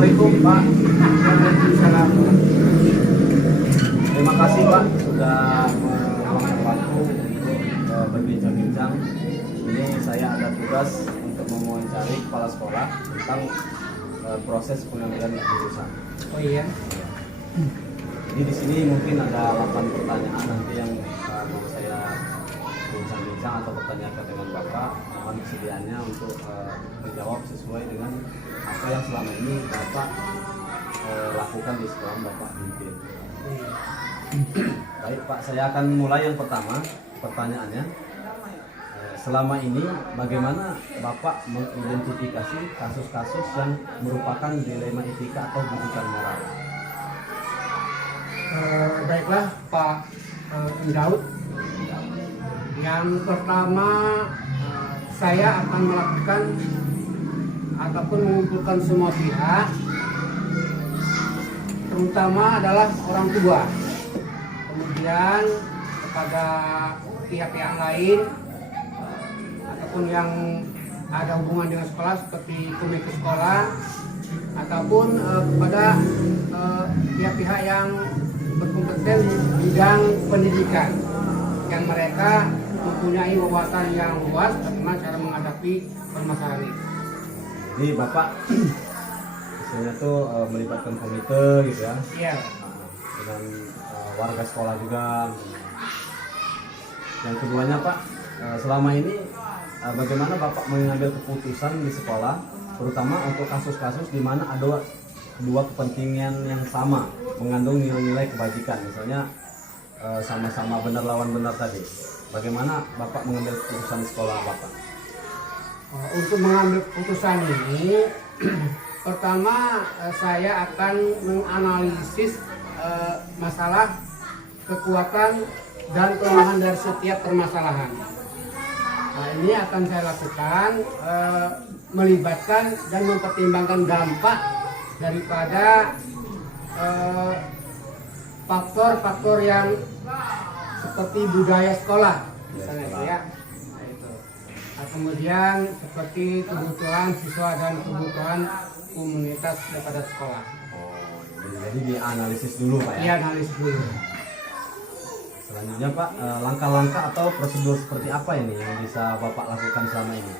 Assalamualaikum Pak. Waalaikumsalam. Terima kasih Pak sudah meluangkan waktu untuk berbincang-bincang. Ini saya ada tugas untuk mewawancari kepala sekolah tentang proses pengambilan keputusan. Oh iya. Jadi di sini mungkin ada 8 pertanyaan nanti yang mau saya bincang-bincang atau pertanyakan dengan Bapak. Mohon kesediaannya untuk menjawab sesuai dengan apa yang selama ini Bapak lakukan di sekolah Bapak pimpin. Baik Pak, saya akan mulai yang pertama. Pertanyaannya, selama ini bagaimana Bapak mengidentifikasi kasus-kasus yang merupakan dilema etika atau didikan moral? Baiklah Pak Daud. Yang pertama, saya akan melakukan ataupun mengumpulkan semua pihak, terutama adalah orang tua, kemudian kepada pihak-pihak lain ataupun yang ada hubungan dengan sekolah seperti komite sekolah ataupun kepada pihak-pihak yang berkompeten di bidang pendidikan yang mereka mempunyai wawasan yang luas bagaimana cara menghadapi permasalahan ini. Jadi Bapak misalnya tuh melibatkan komite gitu ya? Iya. Dengan warga sekolah juga. Yang keduanya Pak, selama ini bagaimana Bapak mengambil keputusan di sekolah, terutama untuk kasus-kasus di mana ada dua kepentingan yang sama, mengandung nilai-nilai kebajikan, misalnya sama-sama benar lawan benar tadi. Bagaimana Bapak mengambil keputusan di sekolah Bapak? Untuk mengambil keputusan ini, pertama saya akan menganalisis masalah, kekuatan dan kelemahan dari setiap permasalahan. Nah, ini akan saya lakukan melibatkan dan mempertimbangkan dampak daripada faktor-faktor yang seperti budaya sekolah misalnya ya. Nah, itu. Nah, kemudian seperti kebutuhan siswa dan kebutuhan komunitas daripada sekolah. Jadi dianalisis dulu Pak ya? Iya, analisis dulu. Selanjutnya Pak, langkah-langkah atau prosedur seperti apa ini yang bisa Bapak lakukan selama ini?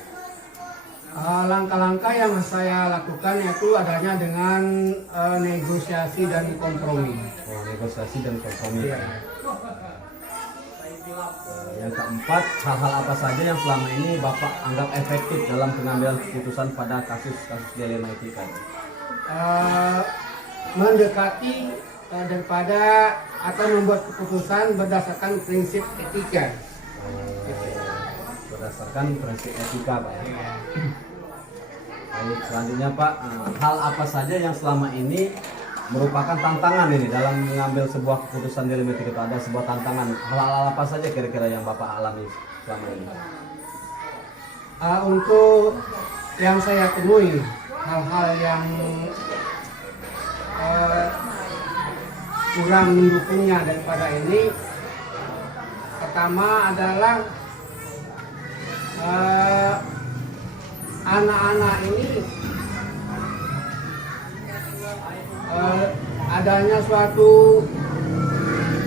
Langkah-langkah yang saya lakukan yaitu adanya dengan negosiasi dan kompromi. Negosiasi dan kompromi. Iya. Yang keempat, hal-hal apa saja yang selama ini Bapak anggap efektif dalam pengambilan keputusan pada kasus-kasus dilema etika? Mendekati daripada atau membuat keputusan berdasarkan prinsip etika. Berdasarkan prinsip etika Pak ya. Baik, selanjutnya Pak, hal apa saja yang selama ini merupakan tantangan ini dalam mengambil sebuah keputusan dilema etika? Ada sebuah tantangan, hal-hal apa saja kira-kira yang Bapak alami selama ini? Untuk yang saya temui, hal-hal yang kurang mendukungnya daripada ini, pertama adalah anak-anak ini adanya suatu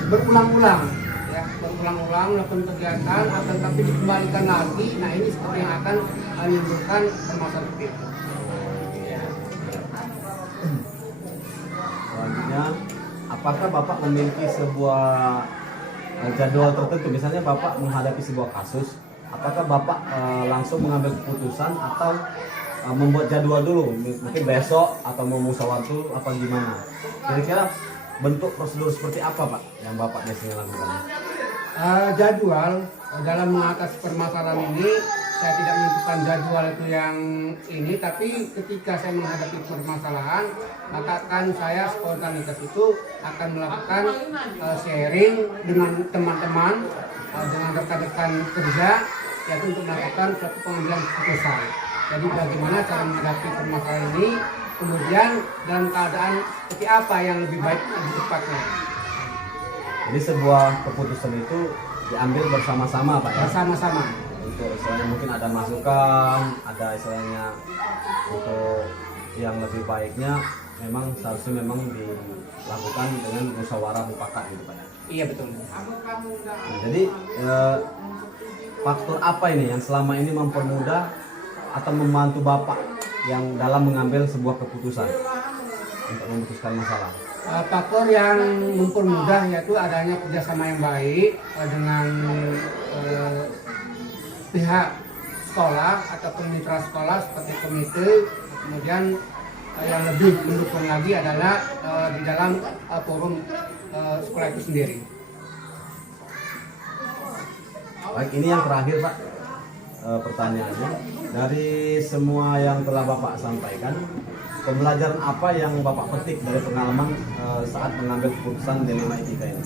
berulang-ulang ya, berulang-ulang melakukan kegiatan akan tapi dikembalikan lagi. Nah, ini seperti yang akan menimbulkan permasalahan seperti itu. Selanjutnya, apakah Bapak memiliki sebuah jadwal tertentu? Misalnya Bapak menghadapi sebuah kasus, apakah Bapak langsung mengambil keputusan atau membuat jadwal dulu, mungkin besok atau mau musyawarah apa gimana? Kira-kira bentuk prosedur seperti apa Pak yang Bapak biasanya lakukan? Jadwal dalam mengatasi permasalahan ini, saya tidak menentukan jadwal itu yang ini, tapi ketika saya menghadapi permasalahan, maka akan saya spontanitas itu akan melakukan sharing dengan teman-teman, dengan rekan-rekan kerja, yaitu untuk melakukan suatu pengambilan keputusan. Jadi bagaimana cara menghadapi permasalahan ini, kemudian dalam keadaan seperti apa yang lebih baik lebih tepatnya. Jadi sebuah keputusan itu diambil bersama-sama Pak ya? Bersama-sama. Untuk istilahnya mungkin ada masukan, ada istilahnya untuk yang lebih baiknya memang seharusnya memang dilakukan dengan musyawarah mufakat gitu Pak ya. Iya betul. Nah, jadi faktor apa ini yang selama ini mempermudah atau membantu Bapak yang dalam mengambil sebuah keputusan untuk memutuskan masalah? Faktor yang mempermudah yaitu adanya kerjasama yang baik dengan pihak sekolah ataupun mitra sekolah seperti komite. Kemudian yang lebih mendukung lagi adalah di dalam forum sekolah itu sendiri. Baik, ini yang terakhir Pak, pertanyaannya dari semua yang telah Bapak sampaikan, pembelajaran apa yang Bapak petik dari pengalaman saat mengambil keputusan dilema etika ini?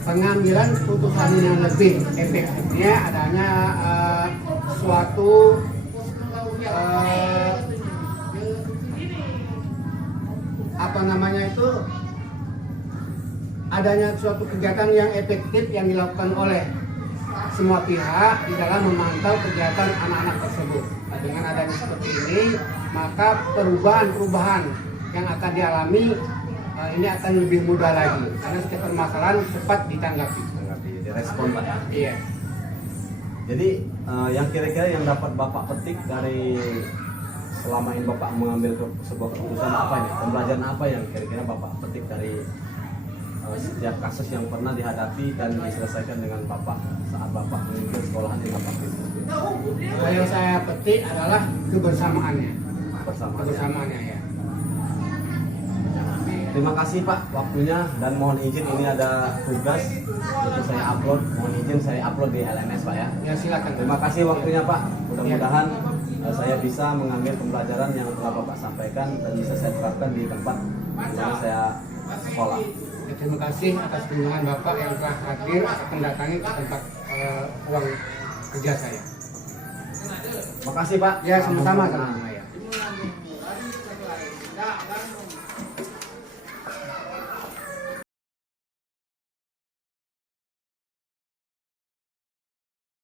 Pengambilan keputusan yang lebih efektifnya adanya suatu adanya suatu kegiatan yang efektif yang dilakukan oleh semua pihak di dalam memantau kegiatan anak-anak tersebut. Nah, dengan adanya seperti ini, maka perubahan-perubahan yang akan dialami ini akan lebih mudah lagi karena setiap permasalahan cepat ditanggapi. Direspon Pak ya? Iya. Jadi yang kira-kira yang dapat Bapak petik dari selama ini Bapak mengambil sebuah keputusan apa ini? Pembelajaran apa yang kira-kira Bapak petik dari setiap kasus yang pernah dihadapi dan diselesaikan dengan Bapak saat Bapak memimpin sekolahan di Bapak Kristus? Yang saya petik adalah kebersamaannya. Kebersamaannya ya. Terima kasih Pak waktunya dan mohon izin ini ada tugas untuk saya upload. Mohon izin saya upload di LMS Pak ya. Ya silakan. Terima kasih waktunya Pak. Mudah-mudahan saya bisa mengambil pembelajaran yang telah Bapak sampaikan dan bisa saya terapkan di tempat di mana saya sekolah. Ya, terima kasih atas kunjungan Bapak yang telah hadir atau mendatangi ke tempat ruang kerja saya. Makasih Pak. Ya sama-sama.